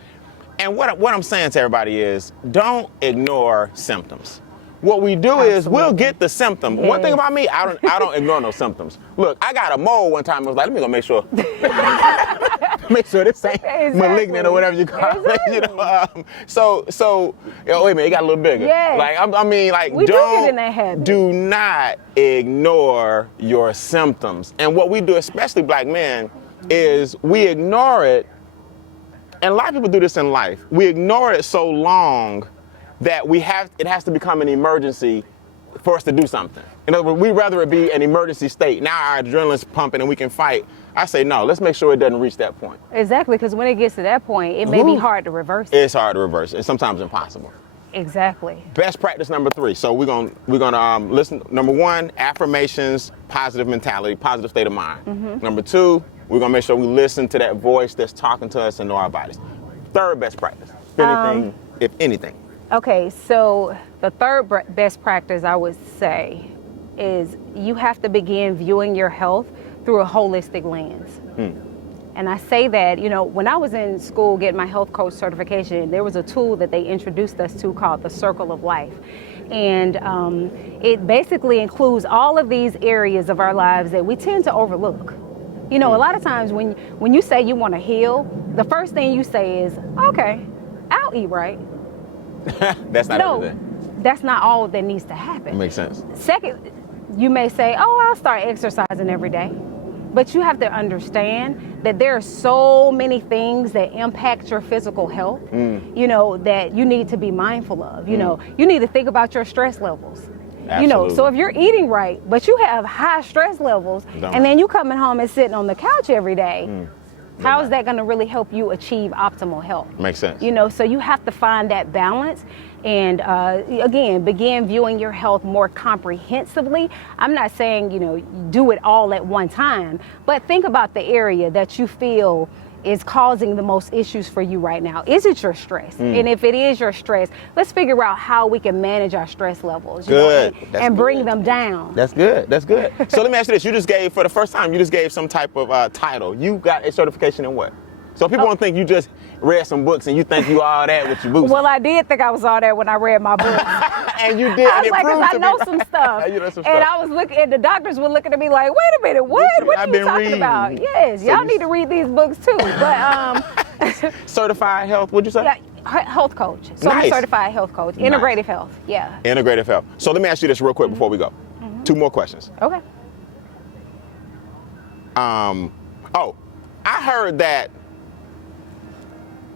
And what I'm saying to everybody is, don't ignore symptoms. What we do is we'll get the symptom. Yes. One thing about me, I don't ignore no symptoms. Look, I got a mole one time. I was like, let me go make sure. Make sure this ain't malignant or whatever you call it. You know? Wait a minute, it got a little bigger. Yes. Like, We do get in that habit. do not ignore your symptoms. And what we do, especially black men, is we ignore it. And a lot of people do this in life. We ignore it so long that it has to become an emergency for us to do something. In other words, we'd rather it be an emergency state. Now our adrenaline's pumping and we can fight. I say, no, let's make sure it doesn't reach that point. Exactly, because when it gets to that point, it may be hard to reverse it. It's hard to reverse. It's sometimes impossible. Exactly. Best practice number 3. So we're gonna listen. Number 1, affirmations, positive mentality, positive state of mind. Number 2, we're gonna make sure we listen to that voice that's talking to us and know our bodies. Third best practice, if anything. Okay, so the third best practice I would say is you have to begin viewing your health through a holistic lens. And I say that, you know, when I was in school getting my health coach certification, there was a tool that they introduced us to called the Circle of Life. And it basically includes all of these areas of our lives that we tend to overlook. You know, a lot of times when you say you want to heal, the first thing you say is, okay, I'll eat right. That's not everything. That's not all that needs to happen. Makes sense. Second, you may say, oh, I'll start exercising every day. But you have to understand that there are so many things that impact your physical health, you know, that you need to be mindful of. You know, you need to think about your stress levels. Absolutely. You know, so if you're eating right, but you have high stress levels, and then you coming home and sitting on the couch every day, how is that going to really help you achieve optimal health? Makes sense. You know, so you have to find that balance and, again, begin viewing your health more comprehensively. I'm not saying, you know, do it all at one time, but think about the area that you feel is causing the most issues for you right now. Is it your stress? And if it is your stress, let's figure out how we can manage our stress levels, you know, and bring them down. That's good. That's good. So let me ask you this. You just gave, for the first time, you just gave some type of title. You got a certification in what? So people don't think you just read some books and you think you all that with your boots. Well, I did think I was all that when I read my book. And you did. I was like, 'cause I know some stuff. You know some and stuff. I was looking, and the doctors were looking at me like, wait a minute, what? What are you talking about? Yes, So y'all need to read these books too. But certified health, what'd you say? yeah, health coach. So I'm a Nice. certified health coach. Integrative health. Yeah. Integrative health. So let me ask you this real quick before we go. 2 more questions. Okay. I heard that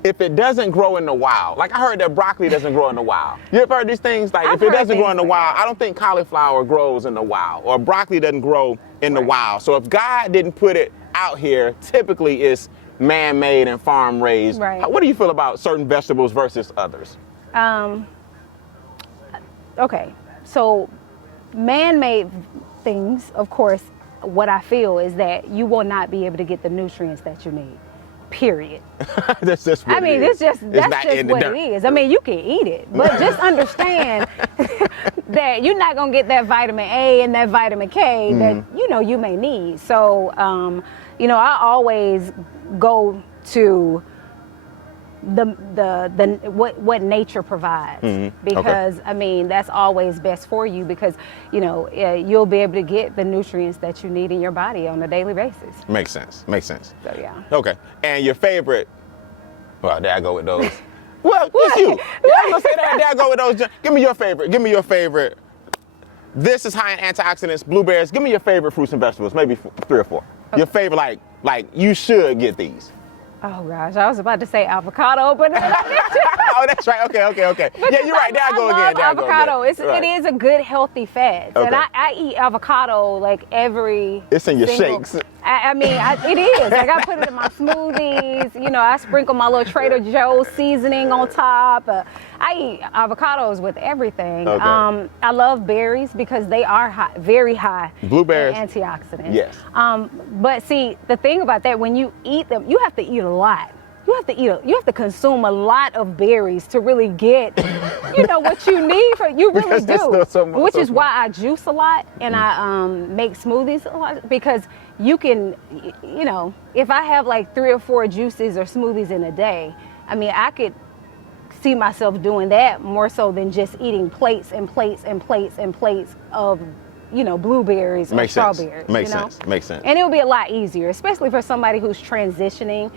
if it doesn't grow in the wild, like I heard that broccoli doesn't grow in the wild. You ever heard these things? Like I've if it heard doesn't grow in the things like wild, that. I don't think cauliflower grows in the wild, or broccoli doesn't grow in the wild. So if God didn't put it out here, typically it's man-made and farm-raised. Right. What do you feel about certain vegetables versus others? Okay. So man-made things, of course, what I feel is that you will not be able to get the nutrients that you need. period. That's just what I mean, it is. that's not just in the what dirt. it is. I mean, you can eat it, but just understand that you're not gonna get that vitamin A and that vitamin K that you may need. So, I always go to what nature provides because I mean that's always best for you because you'll be able to get the nutrients that you need in your body on a daily basis. Makes sense. So yeah. Okay. And your favorite? Well, there I go with those. Well, just you. Yeah, I'm gonna say that. There I go with those. Give me your favorite. This is high in antioxidants, blueberries. Give me your favorite fruits and vegetables. Maybe 3 or 4. Okay. Your favorite, like you should get these. Oh gosh, I was about to say avocado, but oh, that's right. Okay. Yeah, you're right. There I go again. There avocado. It is a good healthy fat, okay. and I eat avocado like every. It's in your shakes. I mean, it is. Like I put it in my smoothies. I sprinkle my little Trader Joe's seasoning on top. I eat avocados with everything. Okay. I love berries because they are very high. Blueberries. In antioxidants. Yes. But see, the thing about that, when you eat them, you have to eat a lot. You have to consume a lot of berries to really get, what you need you really do. Which is why I juice a lot and I make smoothies a lot because you can, if I have like 3 or 4 juices or smoothies in a day, I mean, I could see myself doing that more so than just eating plates and plates and plates and plates of blueberries or strawberries. Makes sense. And it would be a lot easier, especially for somebody who's transitioning,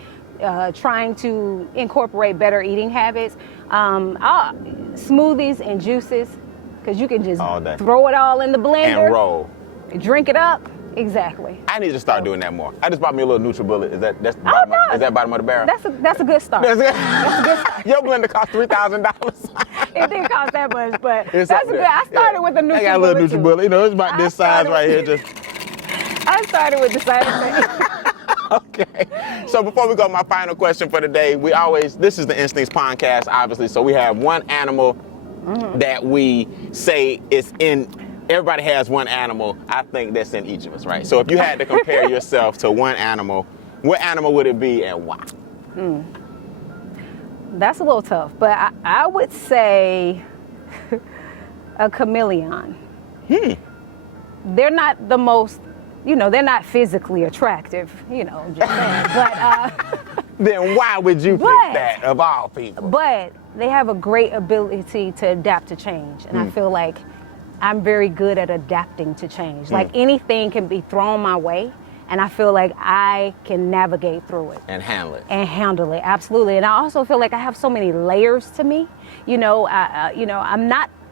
trying to incorporate better eating habits. Smoothies and juices, because you can just throw it all in the blender. And roll. Drink it up. Exactly. I need to start doing that more. I just bought me a little NutriBullet. Is that bottom of the barrel? That's a good start. That's a good start. Your blender cost $3,000. It didn't cost that much, but that's a good. I started with a NutriBullet. I got a little NutriBullet. It's about this size right here. I started with the same thing. Okay. So before we go, my final question for the day, this is the Instincts Pondcast, obviously. So we have one animal that we say is in. Everybody has one animal, I think, that's in each of us, right? So if you had to compare yourself to one animal, what animal would it be and why? That's a little tough, but I would say a chameleon. They're not the most, they're not physically attractive, just saying. But then why would you pick that of all people? But they have a great ability to adapt to change, and I feel like I'm very good at adapting to change. Like anything can be thrown my way, and I feel like I can navigate through it. And handle it. Absolutely. And I also feel like I have so many layers to me.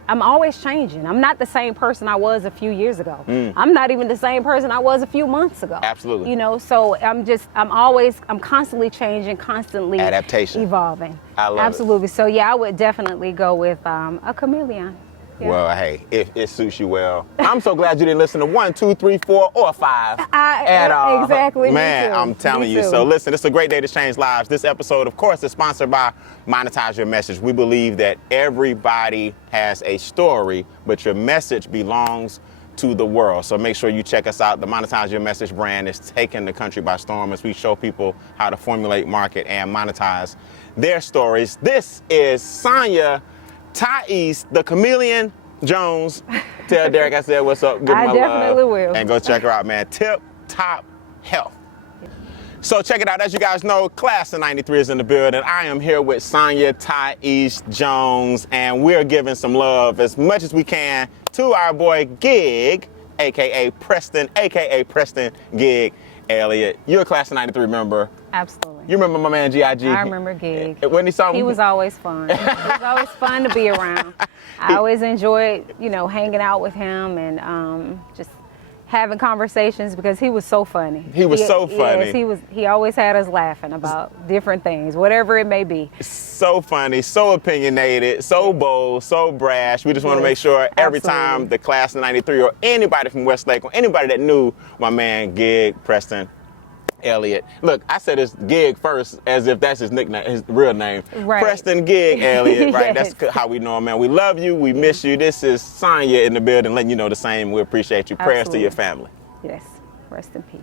I'm always changing. I'm not the same person I was a few years ago. I'm not even the same person I was a few months ago. Absolutely. So I'm constantly changing, constantly adaptation, evolving. I love Absolutely. So yeah, I would definitely go with a chameleon. Yeah. Well, hey, it suits you well. I'm so glad you didn't listen to 1, 2, 3, 4, or 5 at all. Exactly. Man, I'm telling you. So listen, it's a great day to change lives. This episode, of course, is sponsored by Monetize Your Message. We believe that everybody has a story, but your message belongs to the world. So make sure you check us out. The Monetize Your Message brand is taking the country by storm as we show people how to formulate, market, and monetize their stories. This is Sonya the chameleon Jones. Tell Derek I said what's up. Give him my love. I definitely will. And go check her out, man. Tip Top Health. So check it out. As you guys know, Class of 93 is in the building. I am here with Sonya Jones, and we're giving some love as much as we can to our boy Gig, a.k.a. Preston Gig Elliott. You're a Class of 93 member. Absolutely. You remember my man G.I.G.? I remember Gig. When he was always fun. It was always fun to be around. I always enjoyed, hanging out with him and just having conversations because he was so funny. He was so funny. Yes, he always had us laughing about different things, whatever it may be. So funny, so opinionated, so bold, so brash. We just want to make sure every time the Class of 93 or anybody from Westlake or anybody that knew my man Gig Preston Elliott. Look, I said his Gig first as if that's his nickname, his real name. Right. Preston Gig Elliott, right? Yes. That's how we know him, man. We love you. We miss you. This is Sonya in the building letting you know the same. We appreciate you. Prayers to your family. Yes. Rest in peace.